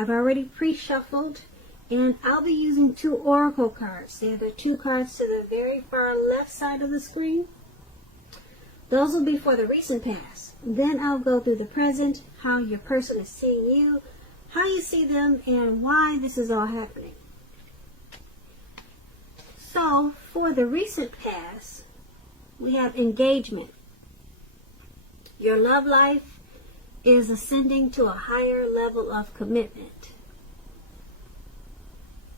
I've already pre-shuffled, and I'll be using 2 oracle cards. They're the 2 cards to the very far left side of the screen. Those will be for the recent past. Then I'll go through the present, how your person is seeing you, how you see them, and why this is all happening. So, for the recent past, we have engagement. Your love life is ascending to a higher level of commitment.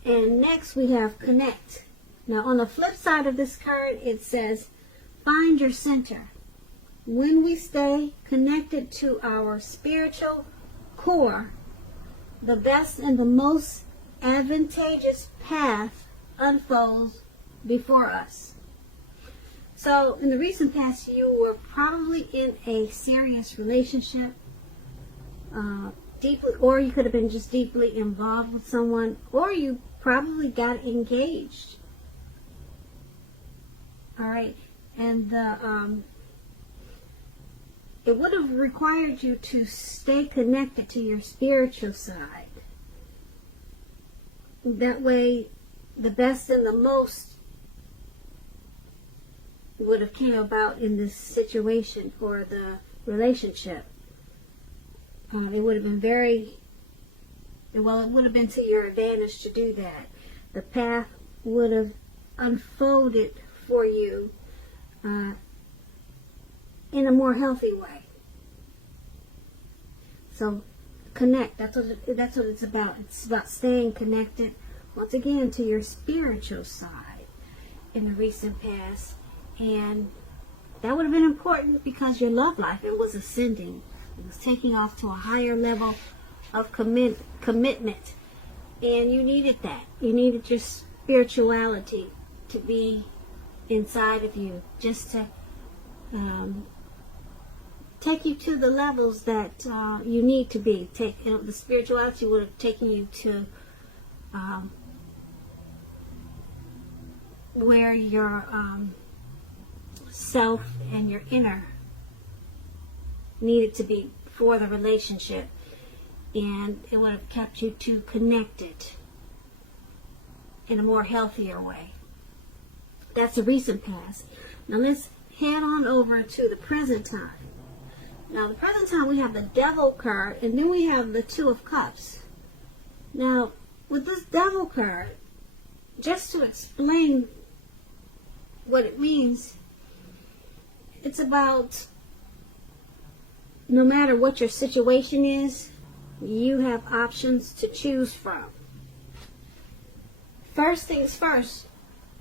And next we have connect. Now on the flip side of this card, it says, find your center. When we stay connected to our spiritual core, the best and the most advantageous path unfolds before us. So in the recent past, you were probably in a serious relationship, deeply, or you could have been just deeply involved with someone, or you probably got engaged. All right, and it would have required you to stay connected to your spiritual side. That way, the best and the most would have came about in this situation for the relationship. It would have been it would have been to your advantage to do that. The path would have unfolded for you in a more healthy way. So connect, that's what it's about. It's about staying connected once again to your spiritual side in the recent past. And that would have been important because your love life, it was ascending. It was taking off to a higher level of commitment. And you needed that. You needed your spirituality to be inside of you, just to take you to the levels that you need to be. The spirituality would have taken you to where your self and your inner needed to be for the relationship, and it would have kept you two connected in a more healthier way. That's the recent past. Now let's head on over to the present time. Now the present time, we have the Devil card, and then we have the Two of Cups. Now with this Devil card, just to explain what it means, it's about no matter what your situation is, you have options to choose from. First things first,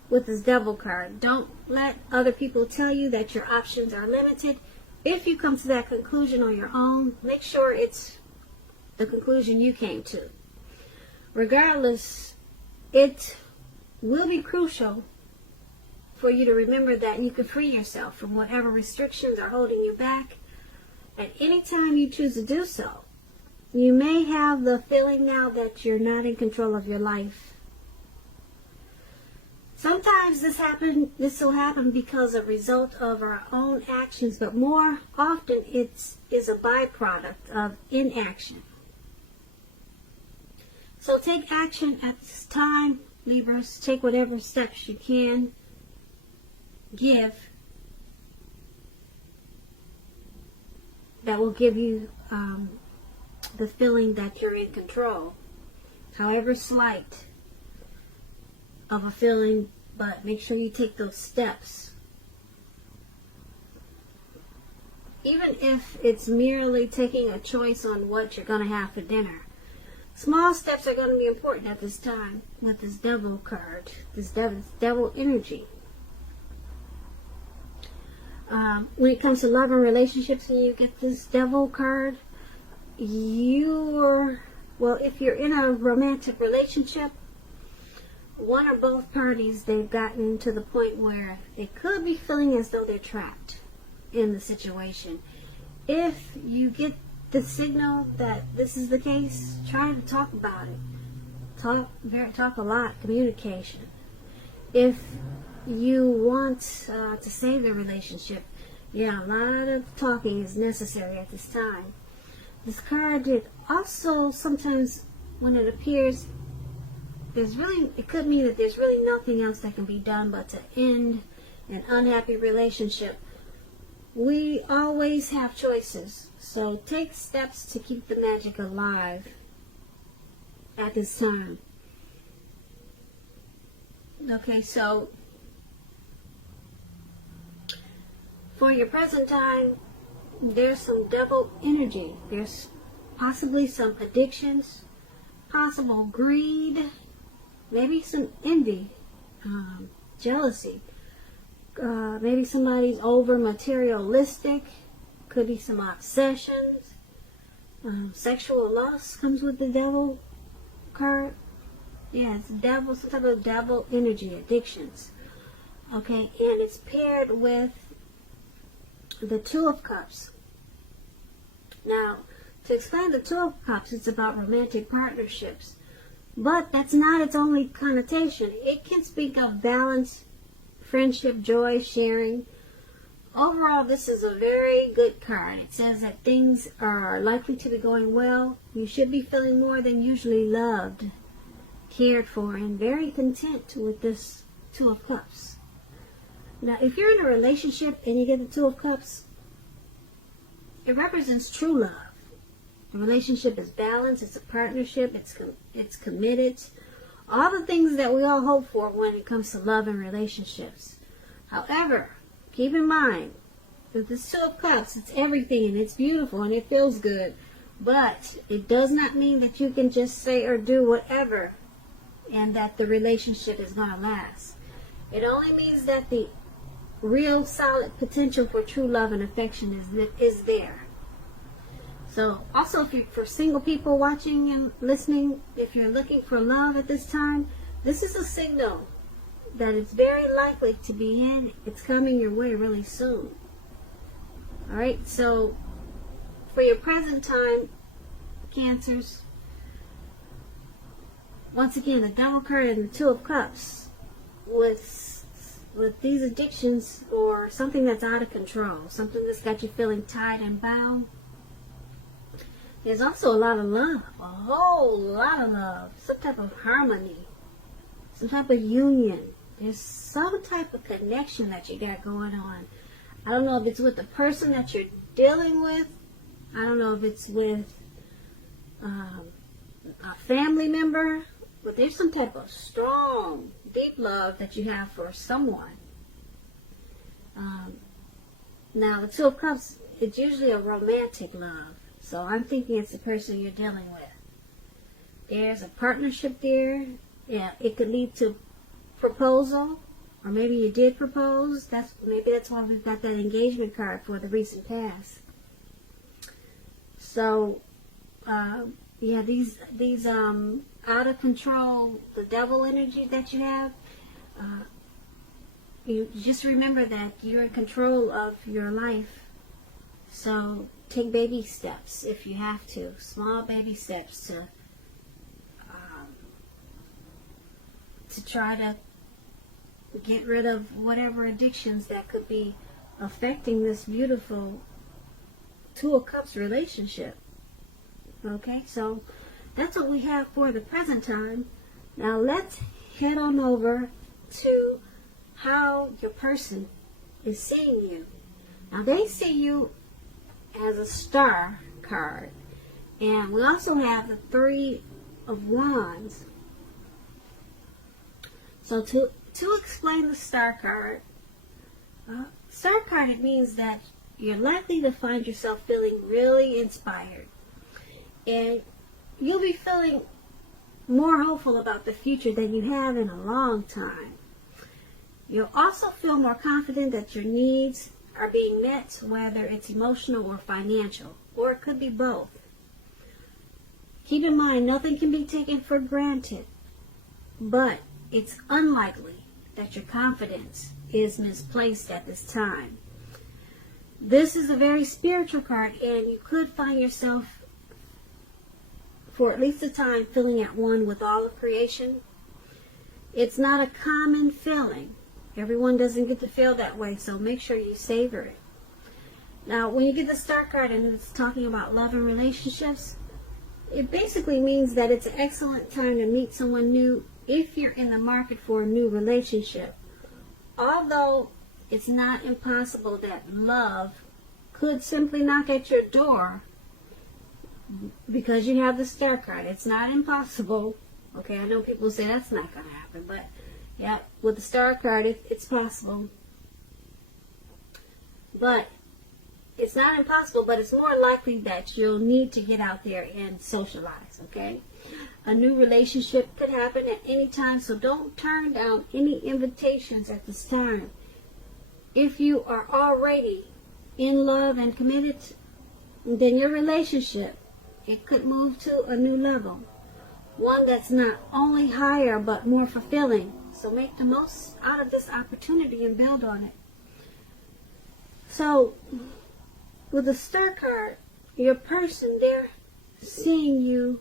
with this Devil card, don't let other people tell you that your options are limited. If you come to that conclusion on your own, make sure it's the conclusion you came to. Regardless, it will be crucial for you to remember that you can free yourself from whatever restrictions are holding you back at any time you choose to do so. You may have the feeling now that you're not in control of your life. Sometimes this will happen because a result of our own actions, but more often it is a byproduct of inaction. So take action at this time, Libras. Take whatever steps you can give that will give you the feeling that you're in control, however slight of a feeling, but make sure you take those steps. Even if it's merely taking a choice on what you're going to have for dinner. Small steps are going to be important at this time with this Devil card, this devil energy. When it comes to love and relationships, when you get this Devil card, if you're in a romantic relationship, one or both parties, they've gotten to the point where they could be feeling as though they're trapped in the situation. If you get the signal that this is the case, try to talk about it. Talk a lot, communication. If you want to save the relationship, a lot of talking is necessary at this time. This card, it also sometimes when it appears, it could mean that there's really nothing else that can be done but to end an unhappy relationship. We always have choices, so take steps to keep the magic alive at this time. Okay, so for your present time, there's some devil energy. There's possibly some addictions, possible greed, maybe some envy, jealousy. Maybe somebody's over materialistic. Could be some obsessions. Sexual lust comes with the devil card. Yeah, it's devil, some type of devil energy, addictions. Okay, and it's paired with the Two of Cups. Now, to explain the Two of Cups, it's about romantic partnerships. But that's not its only connotation. It can speak of balance, friendship, joy, sharing. Overall, this is a very good card. It says that things are likely to be going well. You should be feeling more than usually loved, cared for, and very content with this Two of Cups. Now, if you're in a relationship and you get the Two of Cups, it represents true love. The relationship is balanced, it's a partnership, it's committed. All the things that we all hope for when it comes to love and relationships. However, keep in mind, with this Two of Cups, it's everything and it's beautiful and it feels good. But it does not mean that you can just say or do whatever and that the relationship is going to last. It only means that the real solid potential for true love and affection is there. So also, for single people watching and listening, if you're looking for love at this time, this is a signal that it's very likely to be in. It's coming your way really soon. Alright, so for your present time, Cancers, once again, the Devil card and the Two of Cups. With these addictions or something that's out of control, something that's got you feeling tied and bound, there's also a lot of love, a whole lot of love, some type of harmony, some type of union. There's some type of connection that you got going on. I don't know if it's with the person that you're dealing with. I don't know if it's with a family member, but there's some type of strong, deep love that you have for someone. Now, the Two of Cups, it's usually a romantic love. So I'm thinking it's the person you're dealing with. There's a partnership there. Yeah, it could lead to proposal, or maybe you did propose. Maybe that's why we've got that engagement card for the recent past. So, yeah, these out of control, the devil energy that you have. You just remember that you're in control of your life. So take baby steps if you have to, small baby steps to try to get rid of whatever addictions that could be affecting this beautiful Two of Cups relationship. Okay, so that's what we have for the present time. Now let's head on over to how your person is seeing you. Now they see you as a Star card, and we also have the Three of Wands. So to explain the Star card, it means that you're likely to find yourself feeling really inspired, and you'll be feeling more hopeful about the future than you have in a long time. You'll also feel more confident that your needs are being met, whether it's emotional or financial, or it could be both. Keep in mind, nothing can be taken for granted, but it's unlikely that your confidence is misplaced at this time. This is a very spiritual card, and you could find yourself, for at least a time, feeling at one with all of creation. It's not a common feeling. Everyone doesn't get to feel that way, so make sure you savor it. Now, when you get the Star card and it's talking about love and relationships, it basically means that it's an excellent time to meet someone new if you're in the market for a new relationship. Although it's not impossible that love could simply knock at your door because you have the Star card. It's not impossible. Okay, I know people say that's not going to happen, but yeah, with the Star card, it's possible. But it's not impossible, but it's more likely that you'll need to get out there and socialize, okay? A new relationship could happen at any time, so don't turn down any invitations at this time. If you are already in love and committed, then your relationship, it could move to a new level. One that's not only higher, but more fulfilling. So make the most out of this opportunity and build on it. So, with the Star card, your person, they're seeing you.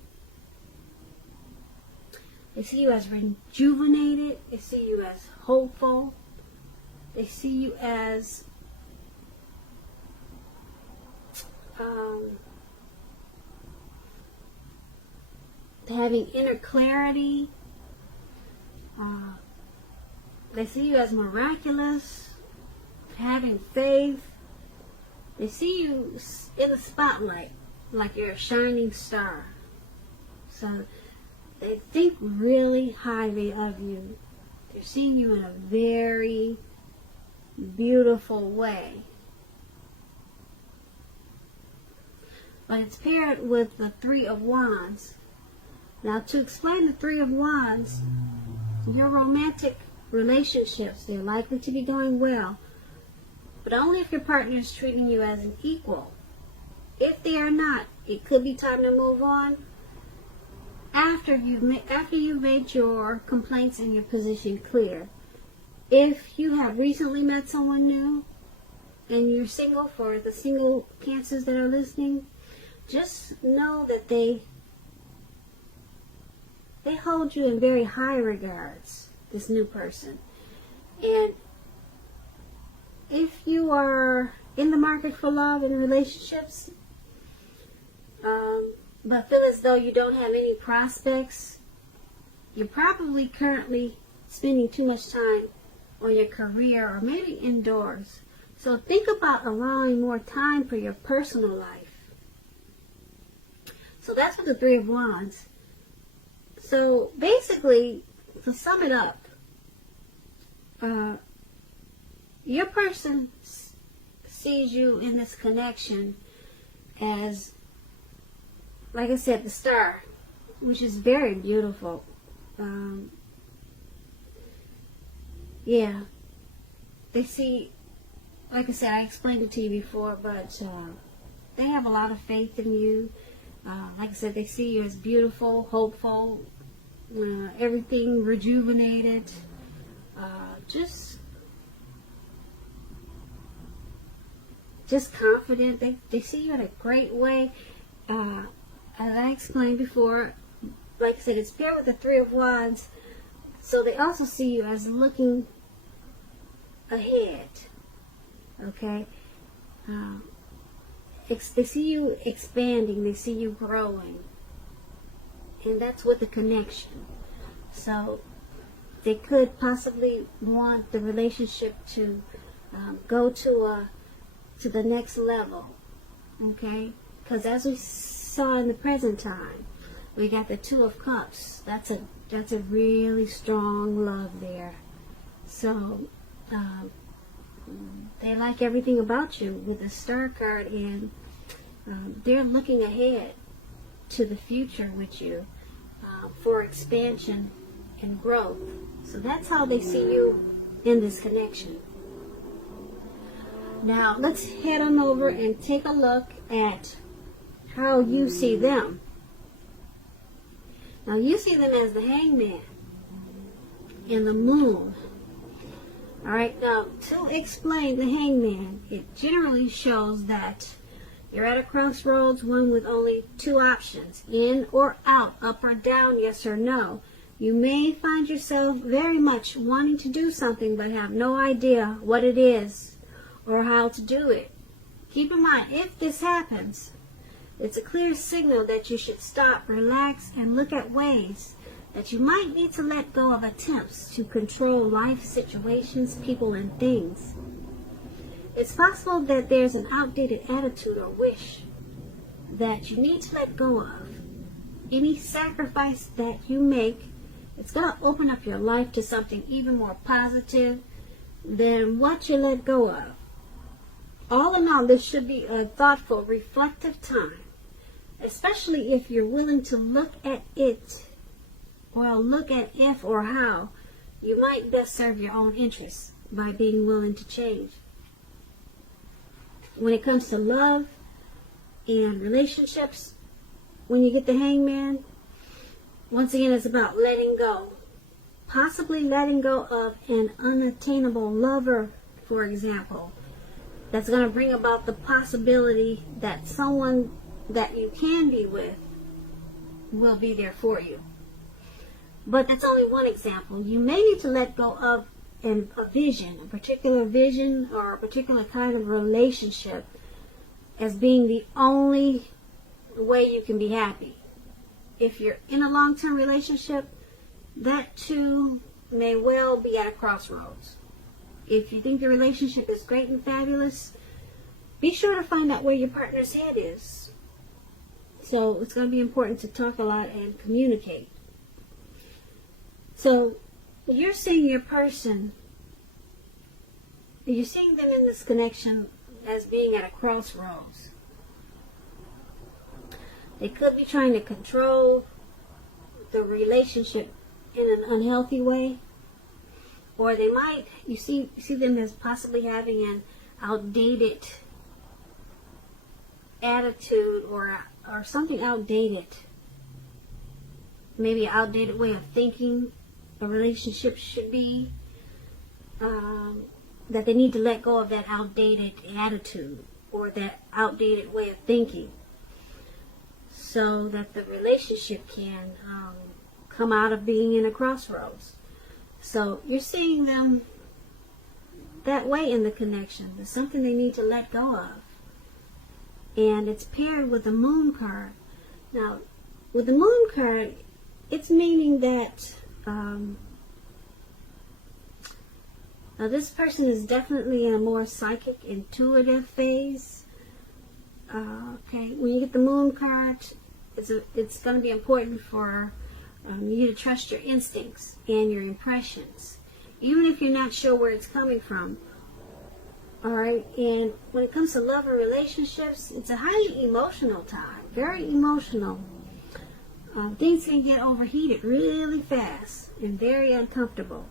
They see you as rejuvenated. They see you as hopeful. They see you as having inner clarity. They see you as miraculous, having faith. They see you in the spotlight like you're a shining star. So they think really highly of you. They're seeing you in a very beautiful way. But it's paired with the Three of Wands. Now, to explain the Three of Wands, your romantic relationships, they're likely to be going well, but only if your partner is treating you as an equal. If they are not, it could be time to move on after you've made your complaints and your position clear. If you have recently met someone new and you're single, for the single Cancers that are listening, just know that they hold you in very high regards, this new person. And if you are in the market for love and relationships, but feel as though you don't have any prospects, you're probably currently spending too much time on your career or maybe indoors. So think about allowing more time for your personal life. So that's what the Three of Wands. So basically, to sum it up, your person sees you in this connection as, like I said, the Star, which is very beautiful. Yeah, they see, like I said, I explained it to you before, but they have a lot of faith in you. Like I said, they see you as beautiful, hopeful, everything rejuvenated, just confident. They see you in a great way. As I explained before, like I said, it's paired with the Three of Wands, so they also see you as looking ahead. Okay? They see you expanding, they see you growing, and that's with the connection. So they could possibly want the relationship to go to the next level. Okay? Because as we saw in the present time, we got the Two of Cups. That's a really strong love there. So they like everything about you with the Star card, and they're looking ahead to the future with you for expansion and growth. So that's how they see you in this connection. Now let's head on over and take a look at how you see them. Now you see them as the Hangman and the Moon. Alright, now to explain the Hangman, it generally shows that you're at a crossroads, one with only two options, in or out, up or down, yes or no. You may find yourself very much wanting to do something but have no idea what it is or how to do it. Keep in mind, if this happens, It's a clear signal that you should stop, relax, and look at ways that you might need to let go of attempts to control life situations, people, and things. It's possible that there's an outdated attitude or wish that you need to let go of. Any sacrifice that you make, it's going to open up your life to something even more positive than what you let go of. All in all, this should be a thoughtful, reflective time, especially if you're willing to look at it, or look at if or how you might best serve your own interests by being willing to change. When it comes to love and relationships, when you get the Hangman, once again, it's about letting go. Possibly letting go of an unattainable lover, for example, that's going to bring about the possibility that someone that you can be with will be there for you. But that's only one example. You may need to let go of a vision, a particular vision or a particular kind of relationship as being the only way you can be happy. If you're in a long-term relationship, that too may well be at a crossroads. If you think the relationship is great and fabulous, be sure to find out where your partner's head is. So it's going to be important to talk a lot and communicate. So you're seeing your person, you're seeing them in this connection as being at a crossroads. They could be trying to control the relationship in an unhealthy way. Or they might, you see them as possibly having an outdated attitude or something outdated. Maybe an outdated way of thinking a relationship should be. That they need to let go of that outdated attitude or that outdated way of thinking, so that the relationship can come out of being in a crossroads. So you're seeing them that way in the connection. There's something they need to let go of. And it's paired with the Moon card. Now, with the Moon card, it's meaning that now this person is definitely in a more psychic, intuitive phase. Okay, when you get the Moon card, it's going to be important for you to trust your instincts and your impressions, even if you're not sure where it's coming from. Alright, and when it comes to love and relationships, it's a highly emotional time, very emotional. Things can get overheated really fast and very uncomfortable.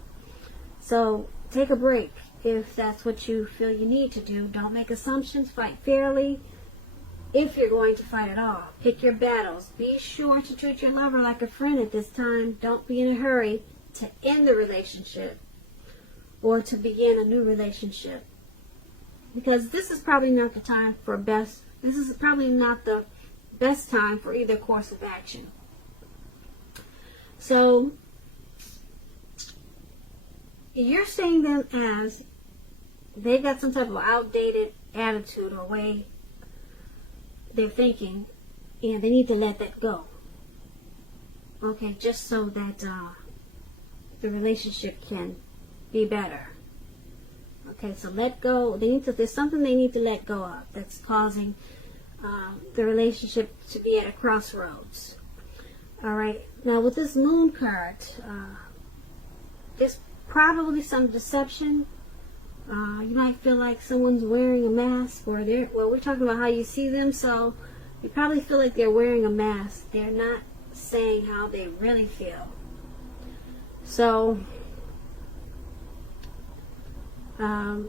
So take a break if that's what you feel you need to do. Don't make assumptions, fight fairly. If you're going to fight at all, pick your battles. Be sure to treat your lover like a friend at this time. Don't be in a hurry to end the relationship or to begin a new relationship, because this is probably not the time for this is probably not the best time for either course of action. So you're seeing them as they've got some type of outdated attitude or way they're thinking, and they need to let that go. Okay, just so that the relationship can be better. Okay, so let go. There's something they need to let go of that's causing the relationship to be at a crossroads. All right. Now with this Moon card, there's probably some deception. You might feel like someone's wearing a mask, or we're talking about how you see them, so you probably feel like they're wearing a mask. They're not saying how they really feel. So, yeah,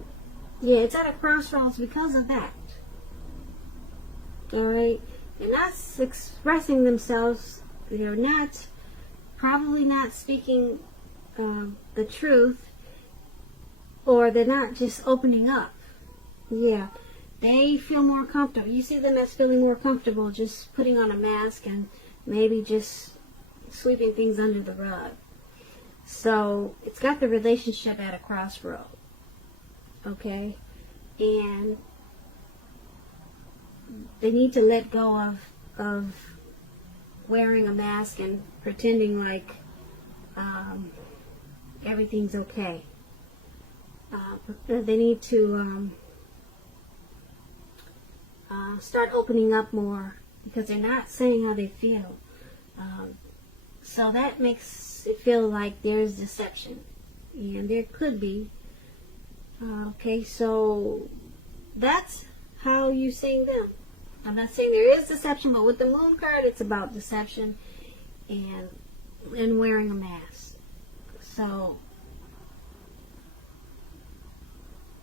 it's at a crossroads because of that. Alright? They're not expressing themselves. They're probably not speaking the truth. Or they're not just opening up. Yeah, they feel more comfortable. You see them as feeling more comfortable just putting on a mask and maybe just sweeping things under the rug. So it's got the relationship at a crossroad. Okay? And they need to let go of wearing a mask and pretending like everything's okay. They need to start opening up more, because they're not saying how they feel. So that makes it feel like there's deception, and there could be. Okay, so that's how you seeing them. I'm not saying there is deception, but with the moon card, it's about deception and wearing a mask. So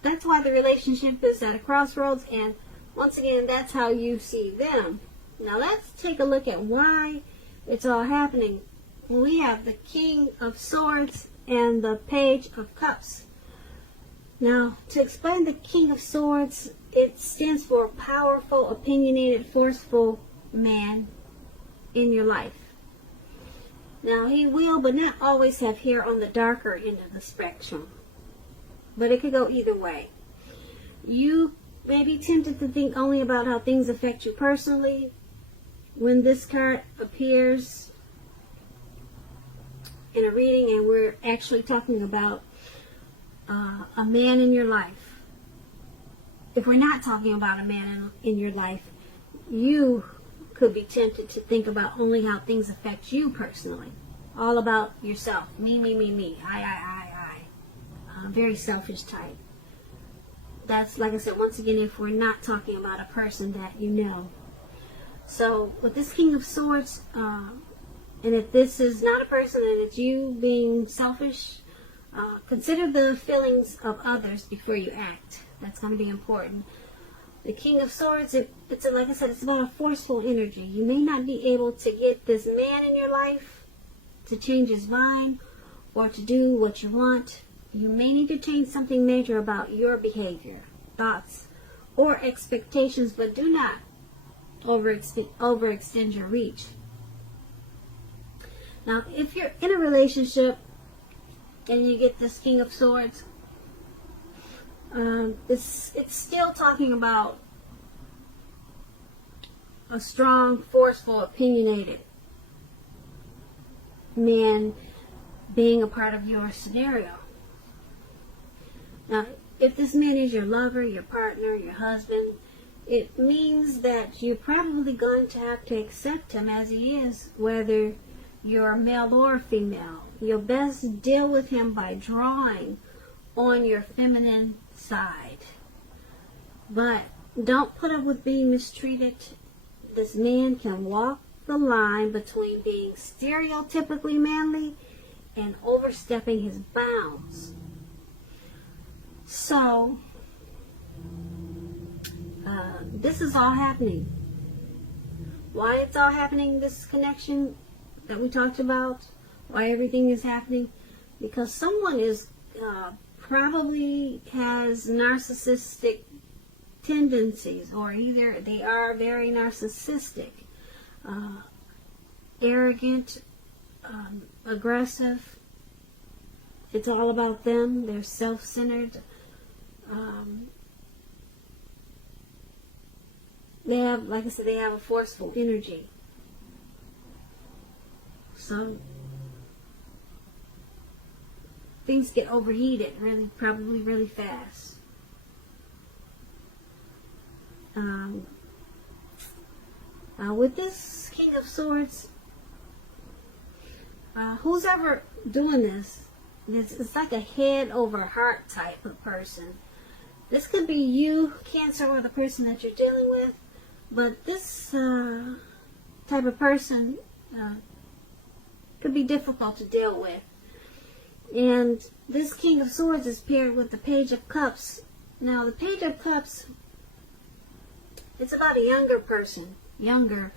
that's why the relationship is at a crossroads, and once again, that's how you see them. Now let's take a look at why it's all happening. We have the King of Swords and the Page of Cups. Now, to explain the King of Swords, it stands for powerful, opinionated, forceful man in your life. Now, he will, but not always, have hair on the darker end of the spectrum. But it could go either way. You may be tempted to think only about how things affect you personally. When this card appears in a reading, and we're actually talking about a man in your life. If we're not talking about a man in your life, you could be tempted to think about only how things affect you personally. All about yourself. Me, me, me, me. I. Very selfish type. That's, like I said, once again, if we're not talking about a person that you know. So, with this King of Swords, and if this is not a person and it's you being selfish, consider the feelings of others before you act. That's going to be important. The King of Swords, it's like I said, it's about a forceful energy. You may not be able to get this man in your life to change his mind or to do what you want. You may need to change something major about your behavior, thoughts, or expectations, but do not overextend your reach. Now, if you're in a relationship and you get this King of Swords, it's still talking about a strong, forceful, opinionated man being a part of your scenario. Now, if this man is your lover, your partner, your husband, it means that you're probably going to have to accept him as he is, whether you're male or female. You'll best deal with him by drawing on your feminine side. But don't put up with being mistreated. This man can walk the line between being stereotypically manly and overstepping his bounds. So, this is all happening. Why it's all happening, this connection that we talked about, why everything is happening, because someone is probably has narcissistic tendencies, or either they are very narcissistic, arrogant, aggressive. It's all about them. They're self-centered. They have, like I said, they have a forceful energy. So things get overheated probably really fast. With this King of Swords, who's ever doing this, it's like a head over heart type of person. This could be you, Cancer, or the person that you're dealing with, but this type of person could be difficult to deal with. And this King of Swords is paired with the Page of Cups. Now, the Page of Cups, it's about a younger person. Younger.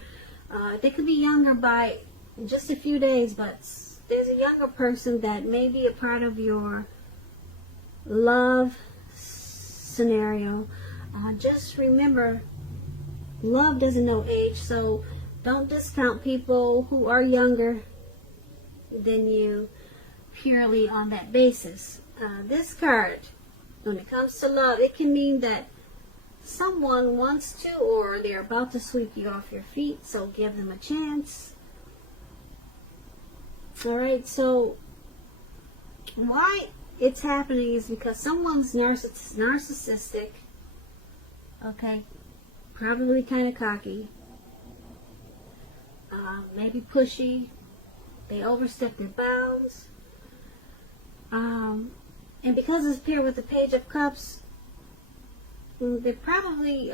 They could be younger by just a few days, but there's a younger person that may be a part of your love scenario. Just remember, love doesn't know age, so don't discount people who are younger than you purely on that basis. This card, when it comes to love, it can mean that someone wants to, or they're about to sweep you off your feet, so give them a chance. Alright, so why it's happening is because someone's narcissistic, okay, probably kind of cocky, maybe pushy, they overstep their bounds, and because it's paired with the Page of Cups, they're probably,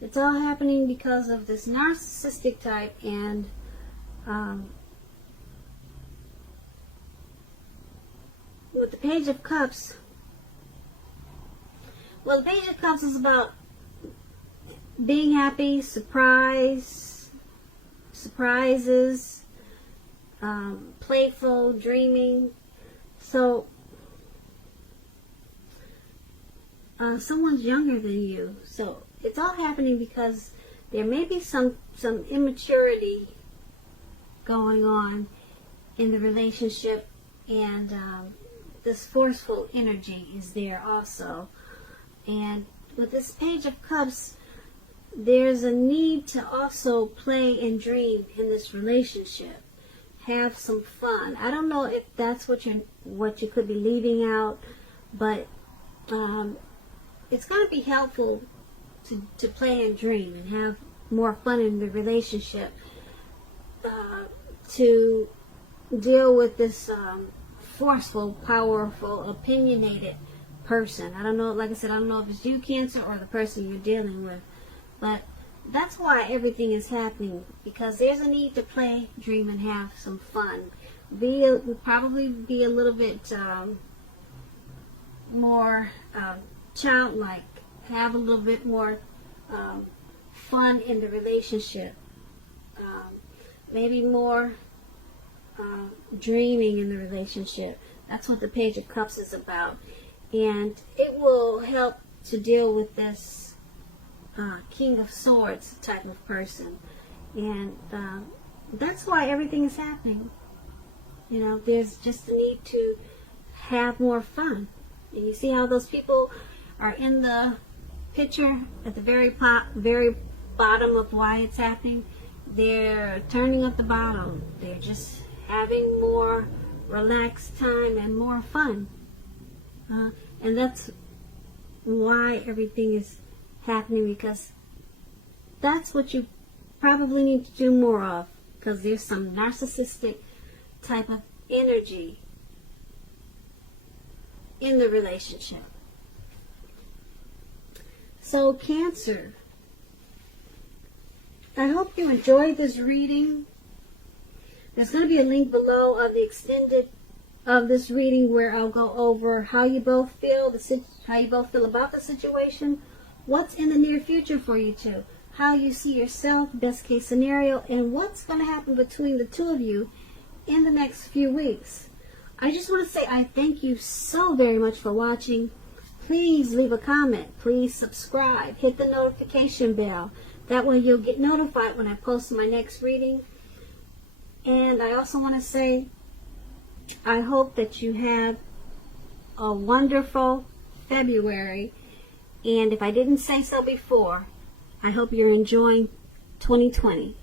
it's all happening because of this narcissistic type, and with the Page of Cups, well, the Page of Cups is about being happy, surprises, playful, dreaming. So, someone's younger than you. So, it's all happening because there may be some immaturity going on in the relationship, and this forceful energy is there also. And with this Page of Cups, there's a need to also play and dream in this relationship. Have some fun. I don't know if that's what you could be leaving out, but it's going to be helpful to play and dream and have more fun in the relationship, to deal with this forceful, powerful, opinionated person. I don't know, like I said, I don't know if it's you, Cancer, or the person you're dealing with, but that's why everything is happening, because there's a need to play, dream, and have some fun. Probably be a little bit more childlike, have a little bit more fun in the relationship, maybe more dreaming in the relationship. That's what the Page of Cups is about, and it will help to deal with this King of Swords type of person, and that's why everything is happening. You know, there's just a need to have more fun. And you see how those people are in the picture at the very bottom of why it's happening? They're turning up the bottom. They're just having more relaxed time and more fun. And that's why everything is happening, because that's what you probably need to do more of, because there's some narcissistic type of energy in the relationship. So, Cancer, I hope you enjoyed this reading. There's going to be a link below of the extended of this reading where I'll go over how you both feel, about the situation, what's in the near future for you two, how you see yourself, best case scenario, and what's going to happen between the two of you in the next few weeks. I just want to say I thank you so very much for watching. Please leave a comment. Please subscribe. Hit the notification bell. That way you'll get notified when I post my next reading. And I also want to say I hope that you have a wonderful February. And if I didn't say so before, I hope you're enjoying 2020.